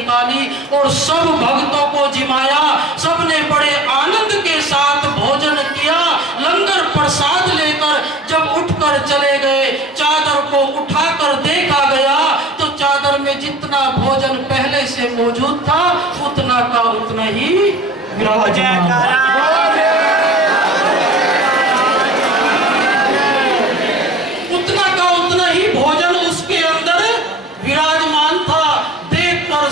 निकाली और सब भक्तों को जिमाया। सबने बड़े आनंद के साथ भोजन किया। लंगर प्रसाद लेकर जब उठकर चले गए, चादर को उठाकर देखा गया तो चादर में जितना भोजन पहले से मौजूद था उतना का उतना ही विराजमान।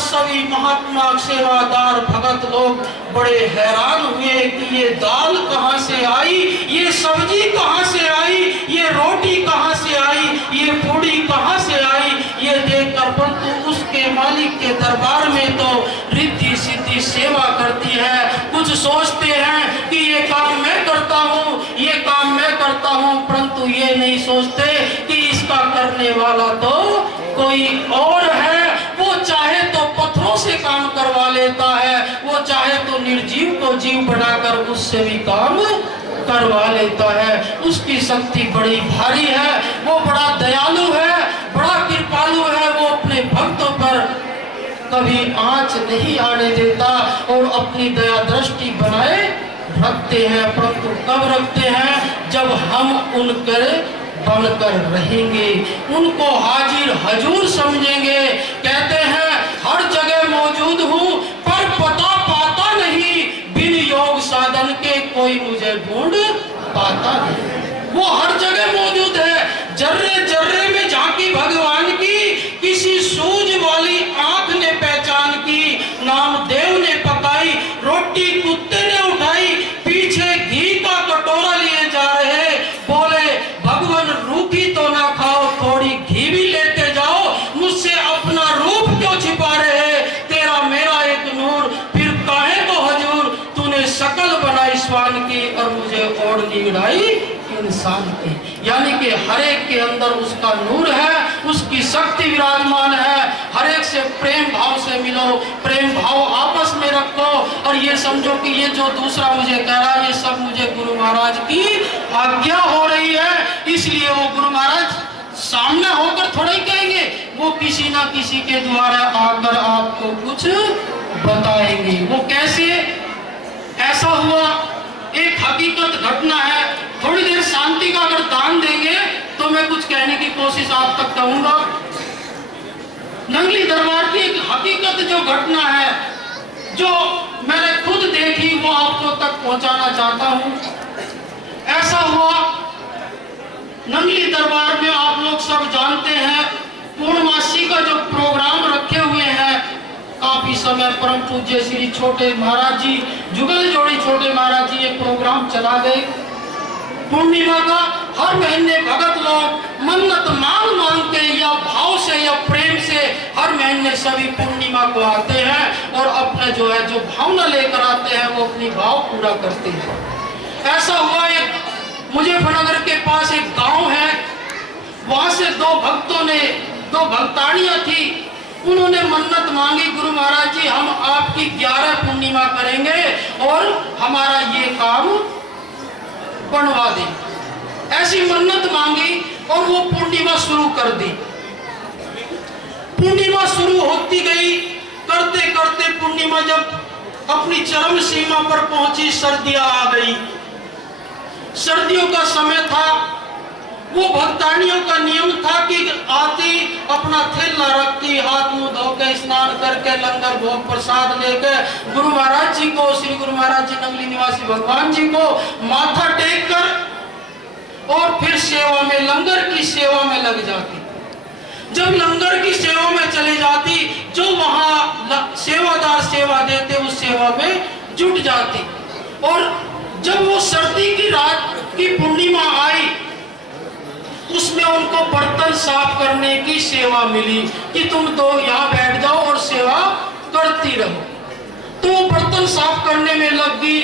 सभी महात्मा सेवादार भगत लोग बड़े हैरान हुए कि ये दाल कहां से आई, ये सब्जी कहां से आई, ये रोटी कहां से आई, ये पूड़ी कहां से आई। ये देखकर परंतु उसके मालिक के दरबार में तो रिद्धि सिद्धि सेवा करती है। कुछ सोचते हैं कि ये काम मैं करता हूँ, ये काम मैं करता हूँ, परंतु ये नहीं सोचते कि इसका करने वाला तो कोई और है। वो चाहे तो पत्थरों से काम करवा लेता है, वो चाहे तो निर्जीव को जीव बनाकर उससे भी काम करवा लेता है। उसकी शक्ति बड़ी भारी है, वो बड़ा दयालु है, बड़ा कृपालु है। वो अपने भक्तों पर कभी आंच नहीं आने देता और अपनी दया दृष्टि बनाए रखते हैं। परंतु कब रखते हैं? जब हम उनके बनकर रहेंगे, उनको हाजिर हजूर समझेंगे। कहते हैं हर जगह मौजूद हूँ पर पता पाता नहीं, बिन योग साधन के कोई मुझे ढूंढ पाता नहीं। वो हर जगह मौजूद है, जर्रे जर्रे में झांकी भगवान की, किसी सूझ वाली आंख ने पहचान की। नामदेव ने पकाई रोटी कुत्ते ने उठाई, पीछे घी का कटोरा लिए जा रहे, बोले भगवान रूखी तो ना खाओ, थोड़ी घी भी लेते जाओ, मुझसे अपना रूप क्यों छिपा रहे, तेरा मेरा एक नूर, फिर काहे को हजूर तूने शकल बनाई स्वान की और मुझे ओढ़नी उड़ाई इंसान की। यानी कि हर एक के अंदर उसका नूर है, उसकी शक्ति विराजमान है। हर एक से प्रेम भाव से मिलो, प्रेम भाव आपस में रखो और ये समझो कि ये जो दूसरा मुझे कह रहा है ये सब मुझे गुरु महाराज की आज्ञा हो रही है। इसलिए वो गुरु महाराज सामने होकर थोड़ा ही कहेंगे, वो किसी ना किसी के द्वारा आकर आपको कुछ बताएंगे। वो कैसे? ऐसा हुआ, एक हकीकत घटना है। थोड़ी देर शांति का अगर दान देंगे तो मैं कुछ कहने की कोशिश आप तक करूंगा। नंगली दरबार की एक हकीकत जो घटना है, जो मैंने खुद देखी, वो आपको तक पहुंचाना चाहता हूं। ऐसा हुआ नंगली दरबार में, आप लोग सब जानते हैं पूर्णमासी का जो प्रोग्राम रखे हुए हैं, काफी समय परम पूज्य श्री छोटे महाराज जी, जुगल जोड़ी छोटे महाराज जी ये प्रोग्राम चला गए। पूर्णिमा का हर महीने भगत लोग मन्नत मांग मांग के या भाव से या प्रेम से हर महीने सभी पूर्णिमा को आते हैं और अपने जो है जो भावना लेकर आते हैं वो अपनी भाव पूरा करते हैं। ऐसा हुआ, एक मुजफ्फरनगर के पास एक गांव है, वहां से दो भक्तानियां थी, उन्होंने मन्नत मांगी, गुरु महाराज जी हम आपकी 11 पूर्णिमा करेंगे और हमारा ये काम बनवा दें। ऐसी मन्नत मांगी और वो पूर्णिमा शुरू कर दी। पूर्णिमा शुरू होती गई, करते करते पूर्णिमा जब अपनी चरम सीमा पर पहुंची, सर्दियां आ गई। सर्दियों का समय था। वो भक्तानियों का नियम था कि आती अपना थैला रखती, हाथ मुंह धोकर स्नान करके लंगर भोग प्रसाद लेकर गुरु महाराज जी को, श्री गुरु महाराज जी नंगली निवासी भगवान जी को माथा टेक कर और फिर सेवा में, लंगर की सेवा में लग जाती। जब लंगर की सेवा में चली जाती, जो वहां सेवादार सेवा देते उस सेवा में जुट जाती। और जब वो सर्दी की रात की पूर्णिमा आई, उसमें उनको बर्तन साफ करने की सेवा मिली कि तुम तो यहाँ बैठ जाओ और सेवा करती रहो। तो वो बर्तन साफ करने में लग गई।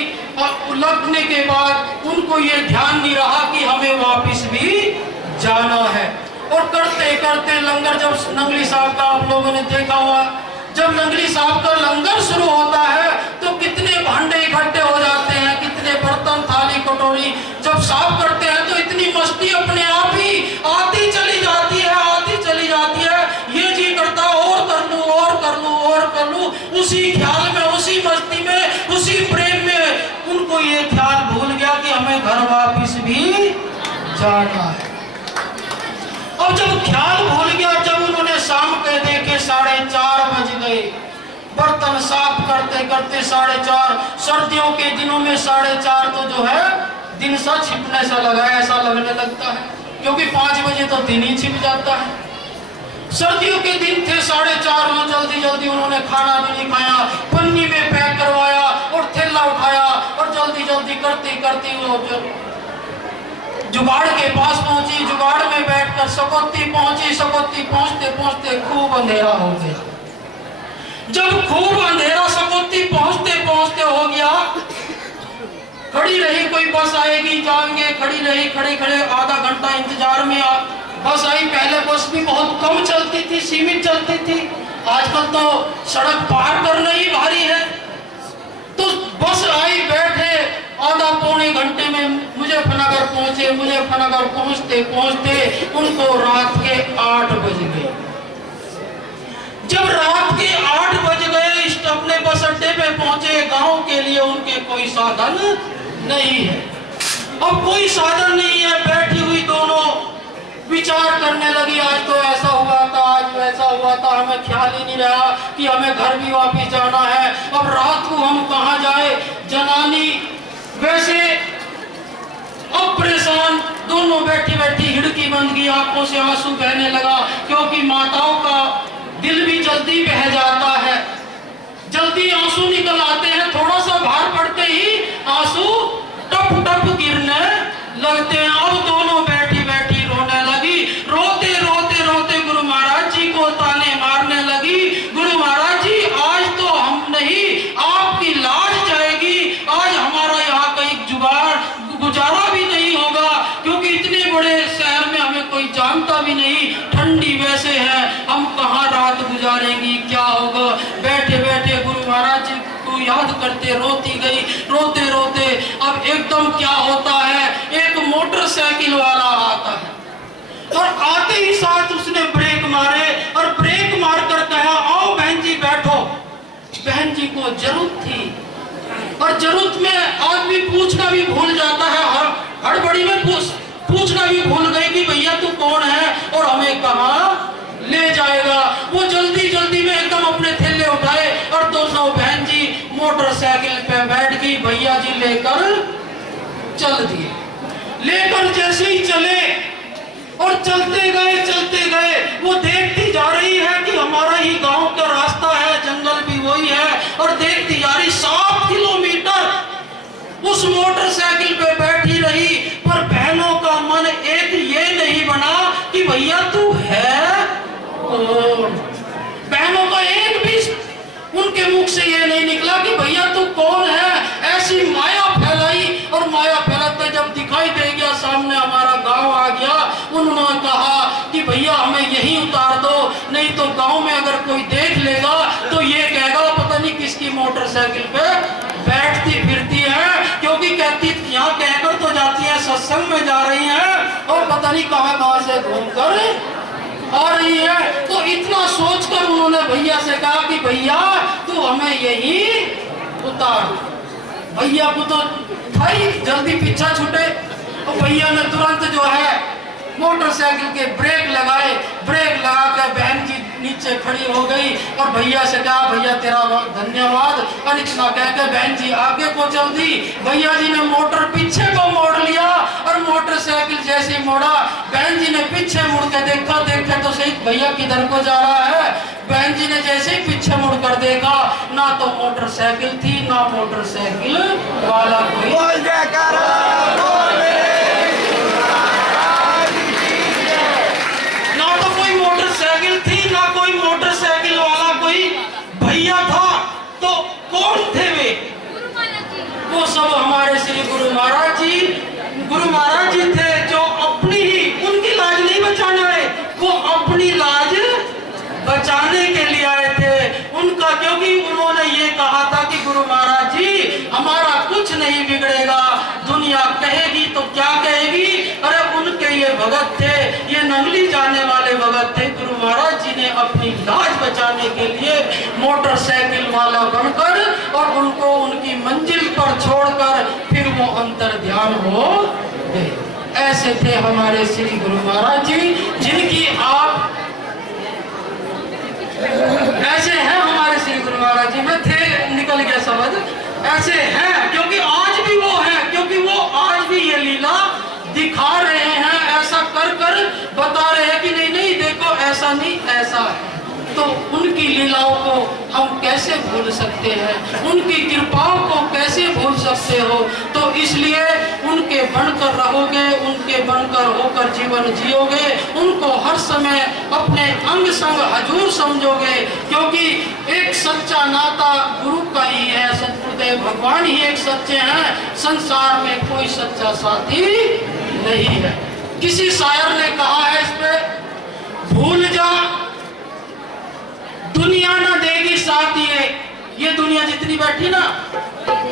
लगने के बाद उनको ये ध्यान नहीं रहा कि हमें वापस भी जाना है। और करते करते लंगर, जब नंगली साहब का आप लोगों ने देखा हुआ, जब नंगली साहब का लंगर शुरू होता है तो कितने भांडे इकट्ठे हो जाते हैं, कितने बर्तन, थाली, कटोरी जब साफ करते हैं तो इतनी मस्ती अपने आप ही आती चली जाती है, आती चली जाती है। ये जी करता और कर लूं और कर लूं और कर लूं, जाना है। अब जब ख्याल भूल गया, जब उन्होंने शाम के देखे 4:30 बज गए, बर्तन साफ करते करते 4:30, सर्दियों के दिनों में 4:30 तो जो है दिन सा छिपने सा लगा है, ऐसा लगने लगता है, क्योंकि 5 बजे तो दिन ही छिप जाता है। सर्दियों के दिन थे, 4:30 में जल्दी जल्दी उन्होंने खाना भी नहीं खाया, पन्नी में पैक करवाया और थैला उठाया और जल्दी जल्दी करते करते वो जुगाड़ के पास पहुंची। जुगाड़ में बैठकर सकौती पहुंची। सकौती पहुंचते पहुंचते खूब अंधेरा हो गया। जब खूब अंधेरा सकौती पहुंचते पहुंचते हो गया, खड़ी रही, कोई बस आएगी जाएंगे, खड़ी रही, खड़े खड़े आधा घंटा इंतजार में बस आई। पहले बस भी बहुत कम चलती थी, सीमित चलती थी, आजकल तो सड़क पार करना ही भारी है। तो बस आई, बैठे, आधा पौने घंटे में मुजफ्फरनगर पहुंचे। मुजफ्फरनगर पहुंचते पहुंचते उनको रात के 8 बज गए। जब रात के 8 बज गए, अपने बस अड्डे पे पहुंचे, गांव के लिए उनके कोई साधन नहीं है। अब कोई साधन नहीं है, बैठी हुई दोनों विचार करने लगी, आज तो ऐसा हुआ था, आज वैसा हुआ था, हमें ख्याल ही नहीं रहा कि हमें घर भी वापस जाना है, अब रात को हम कहाँ जाए। जनानी वैसे अब परेशान, दोनों बैठी बैठी हिड़की बंद की, आंखों से आंसू बहने लगा, क्योंकि माताओं का दिल भी जल्दी बह जाता है, जल्दी आंसू निकल आते हैं, थोड़ा सा भार पड़ते ही आंसू टप टप गिरने लगते हैं। अब दोनों बैठी बैठी रोने लगी, रोते रोते रोते गुरु महाराज जी को ताने मारने लगी, गुरु महाराज जी आज तो हम नहीं, आपकी लाश जाएगी, आज हमारा यहाँ कहीं जुगाड़ गुजारा भी नहीं होगा, क्योंकि इतने बड़े शहर में हमें कोई जानता भी नहीं, ठंडी वैसे है, हम कहाँ रात गुजारेंगी, क्या होगा। बैठे बैठे गुरु महाराज जी को याद करते रोती गई, रोते रोते। अब एकदम क्या होता है, एक मोटरसाइकिल वाला आता है और आते ही साथ उसने ब्रेक मारे और ब्रेक मारकर कहा, आओ बहन जी बैठो। बहन जी को जरूरत थी, और जरूरत में आदमी पूछना भी भूल जाता है, हड़बड़ी में पूछना भी भूल गई कि भैया तू कौन है और हमें कहाँ ले जाएगा। वो जल्दी जल्दी में एकदम अपने थैले उठाए और दोनों बहन जी मोटरसाइकिल पे बैठ गई, भैया जी लेकर चल दिए। लेकर जैसे ही चले और चलते गए, वो देखती जा रही है कि हमारा ही गांव का रास्ता है, जंगल भी वही है, और देखती जा रही 7 किलोमीटर उस मोटरसाइकिल पे बैठी रही, पर बहनों का मन एक ये नहीं बना कि भैया तू है कौन। बहनों का एक भी उनके मुख से ये नहीं निकला कि भैया तू कौन है। ऐसी माया फैलाई, और माया फैलाते जब दिखाई दे गया सामने हमारा गांव आ गया, उन्होंने कहा कि भैया हमें यहीं उतार दो, नहीं तो गांव में अगर कोई देख लेगा तो ये कहेगा पता नहीं किसकी मोटरसाइकिल पे बैठती फिरती है, क्योंकि कहती यहाँ कहकर तो जाती है सत्संग में जा रही है और पता नहीं कहाँ से घूमकर आ रही है। तो इतना सोचकर उन्होंने भैया से कहा कि भैया तू हमें यहीं उतार। भैया को तो था ही जल्दी पीछा छूटे, और भैया ने तुरंत जो है मोटरसाइकिल के ब्रेक लगाए। ब्रेक लगाकर बहन जी नीचे खड़ी हो गई और भैया से कहा भैया तेरा धन्यवाद, और इतना कहकर बहन जी आगे को चल दी। भैया जी ने मोटर पीछे को मोड़ लिया, और मोटरसाइकिल जैसे मोड़ा, बहन जी ने पीछे मुड़ के देखा तो सही भैया किधर को जा रहा है। बहन जी ने जैसे ही पीछे मुड़ कर देखा, ना तो मोटरसाइकिल थी, ना मोटरसाइकिल वाला कोई। ना तो कोई मोटरसाइकिल थी, ना कोई मोटरसाइकिल वाला कोई भैया था। तो कौन थे वे? वो सब हमारे श्री गुरु महाराज जी थे, जो अपनी ही, उनकी लाज नहीं बचाने आए, वो अपनी लाज बचाने के लिए आए थे उनका, क्योंकि उन्होंने ये कहा था कि गुरु महाराज जी हमारा कुछ नहीं बिगड़ेगा, दुनिया कहेगी तो क्या कहेगी। अरे उनके ये भगत थे, ये नंगली जाने वाले भगत थे। गुरु महाराज जी ने अपनी लाज बचाने के लिए मोटरसाइकिल वाला बनकर और उनको उनकी मंजिल पर छोड़कर फिर वो अंतर ध्यान हो गए। ऐसे थे हमारे श्री गुरु महाराज जी, जिनकी आप ऐसे हैं हमारे श्री गुरु महाराज जी में थे, निकल गया शब्द, ऐसे हैं क्योंकि आज भी वो हैं, क्योंकि वो आज भी ये लीला दिखा रहे हैं, ऐसा कर कर बता रहे हैं कि नहीं नहीं देखो ऐसा नहीं ऐसा है। तो उनकी लीलाओं को हम कैसे भूल सकते हैं, उनकी कृपाओं को कैसे भूल सकते हो। तो इसलिए उनके बनकर रहोगे, उनके बनकर होकर जीवन जियोगे, उनको हर समय अपने अंग संग हजूर समझोगे, क्योंकि एक सच्चा नाता गुरु का ही है, सतगुरुदेव भगवान ही एक सच्चे हैं, संसार में कोई सच्चा साथी नहीं है। किसी शायर ने कहा है इस पे, भूल जा दुनिया ना देगी साथ, ये दुनिया जितनी बैठी ना,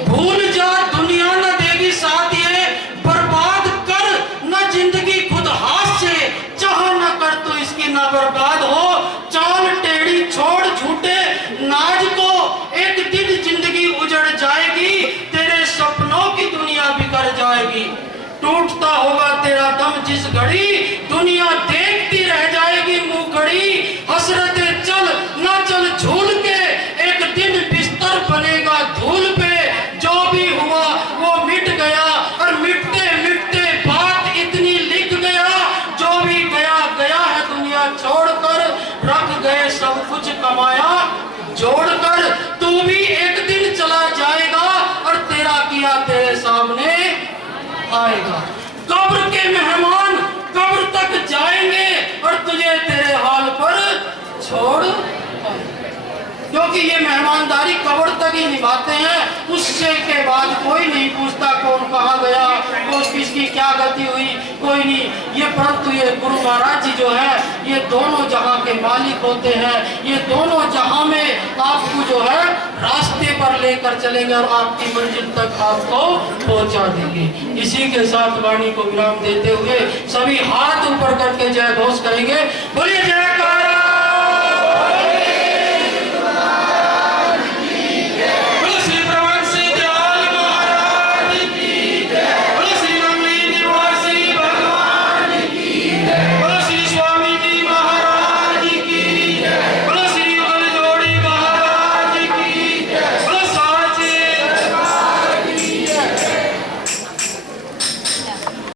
भूल जा दुनिया ना देगी साथ, ये बर्बाद कर न जिंदगी खुद हाथ से, चाह न कर तो इसकी ना बर्बाद हो, चाल टेढ़ी छोड़ झूठे नाज को, एक दिन जिंदगी उजड़ जाएगी, तेरे सपनों की दुनिया बिखर जाएगी, टूटता होगा तेरा दम जिस घड़ी, दुनिया देखती रह जाएगी मुंह घड़ी, हसरते चल ना चल झूल के, एक दिन बिस्तर बनेगा धूल पे, जो भी हुआ वो मिट गया, और मिटते मिटते बात इतनी लिख गया, जो भी गया गया है दुनिया छोड़कर, रख गए सब कुछ कमाया जोड़कर, तू भी एक दिन चला जाएगा, और तेरा किया तेरे सामने आएगा। कब्र के मेहमान कब्र तक जाएंगे, और तुझे तेरे हाल पर छोड़, क्योंकि ये मेहमानदारी कब्र तक ही निभाते हैं, उससे के बाद कोई नहीं पूछता कौन कहाँ गया, कौन किसकी क्या गति हुई, कोई नहीं। ये परंतु ये गुरु महाराज जी जो है, ये दोनों जहां के मालिक होते हैं, ये दोनों जहां में आपको जो है रास्ते पर लेकर चलेंगे, और आपकी मंजिल तक आपको पहुंचा देंगे। इसी के साथ वाणी को विराम देते हुए सभी हाथ ऊपर करके जय घोष करेंगे, बोलिए जयकार।